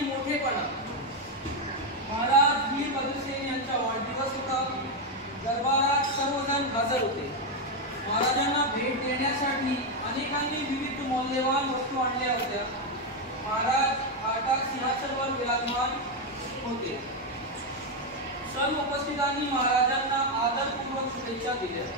आणि मोठेपणा. महाराज वीर भगतसिंग यांचा वाढदिवस होता. दरबारात सर्वजण हजर होते. महाराजांना भेट देण्यासाठी अनेकांनी विविध मौल्यवान वस्तू आणल्या होत्या. महाराज आटात सिंहासनावर विराजमान होते. सर्व उपस्थितांनी महाराजांना आदरपूर्वक शुभेच्छा दिल्या.